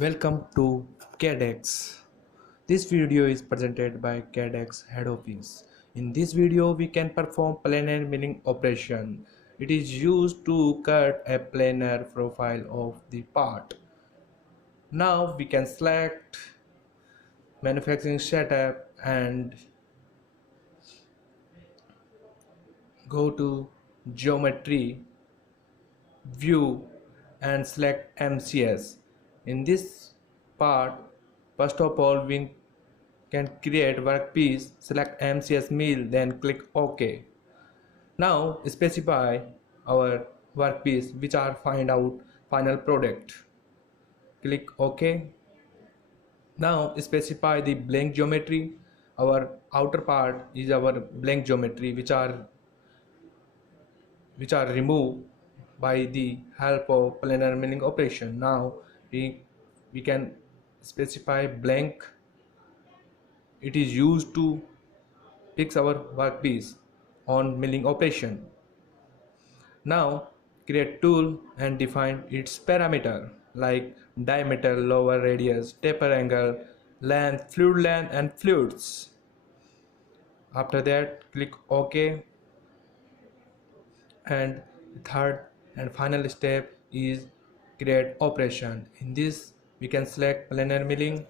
Welcome to CADEX. This video is presented by CADEX head office. In this video, we can perform planar milling operation. It is used to cut a planar profile of the part. Now we can select manufacturing setup and go to geometry, view and select MCS. In this part, first of all we can create workpiece, select MCS mill, then click OK. Now specify our workpiece which are find out final product. Click OK. Now specify the blank geometry. Our outer part is our blank geometry which are removed by the help of planar milling operation. Now we can specify blank. It is used to fix our workpiece on milling operation. Now create tool and define its parameter like diameter, lower radius, taper angle, length, fluid length and fluids. After that click OK, and the third and final step is create operation. In this we can select planar milling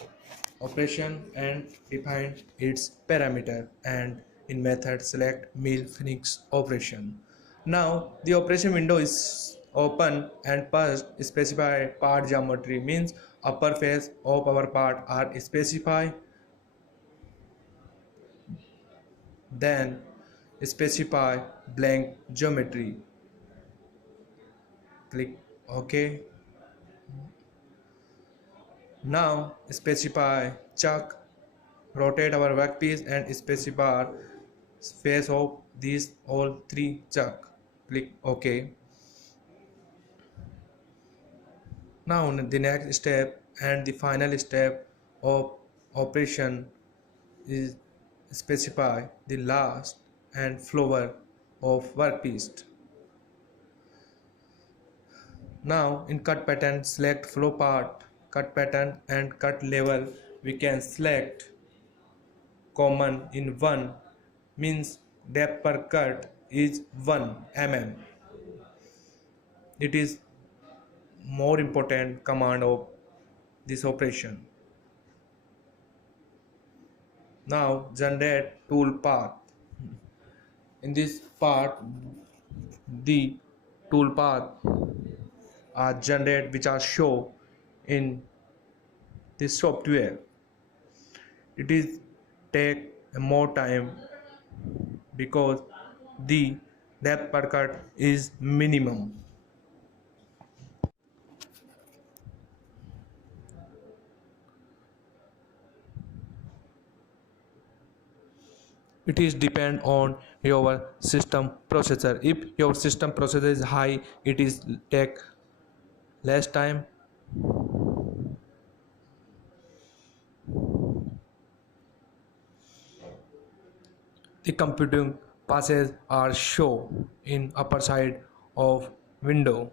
operation and define its parameter, and in method select mill finish operation. Now the operation window is open and first specify part geometry, means upper face of our part are specified, then specify blank geometry. Click OK. Now specify chuck, rotate our workpiece and specify face of these all three chuck. Click OK. Now the next step and the final step of operation is specify the last and floor of workpiece. Now in cut pattern select flow part, cut pattern and cut level. We can select common in 1, means depth per cut is 1 mm. It is more important command of this operation. Now generate tool path. In this part the tool path are generated which are shown in this software. It is take more time because the depth per cut is minimum. It is depend on your system processor. If your system processor is high, it is take less time. The computing passes are shown in upper side of window.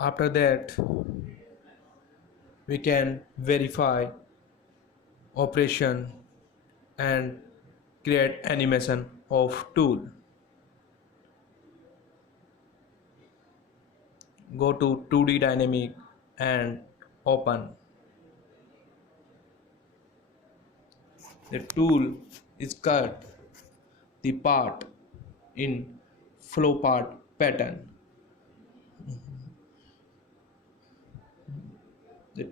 After that we can verify operation and create animation of tool. Go to 2D dynamic and open. The tool is cut the part in flow part pattern. The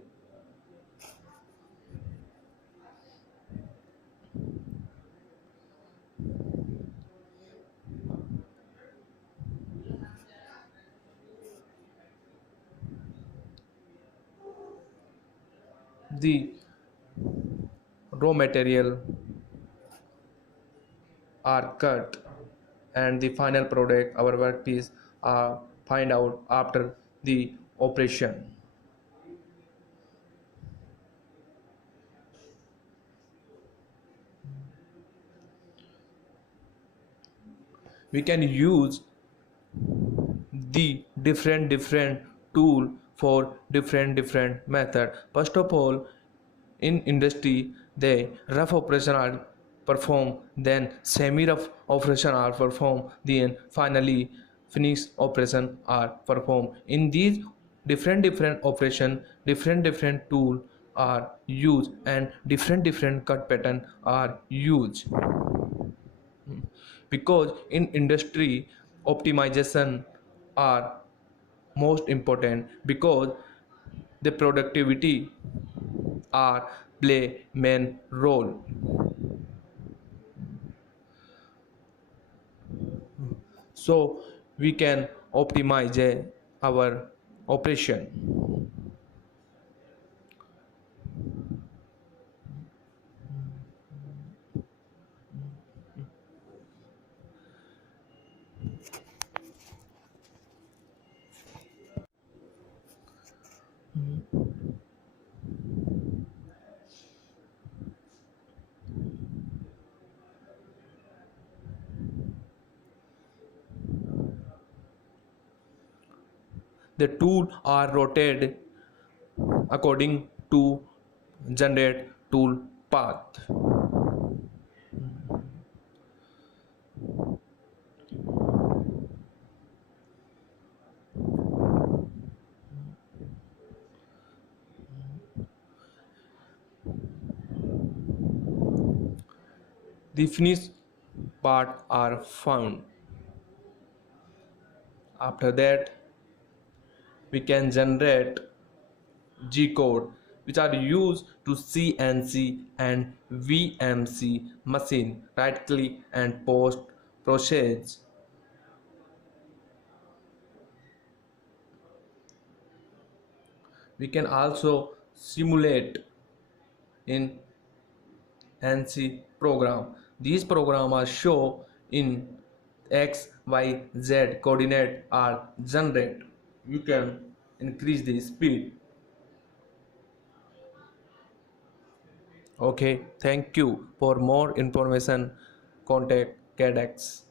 the raw material are cut and the final product, our workpiece, are find out after the operation. We can use the different tool for different method. First of all, in industry, the rough operation are performed, then semi rough operation are performed, then finally finished operation are performed. In these different operation, different tool are used, and different cut pattern are used. Because in industry, optimization are most important, because the productivity are play main role. So we can optimize our operation. The tool are rotated according to generate tool path. The finished part are found. After that, we can generate G code, which are used to CNC and VMC machine. Right click and post process. We can also simulate in NC program. These programs are shown in X, Y, Z coordinate are generated. You can increase the speed. Okay, thank you. For more information, contact CADX.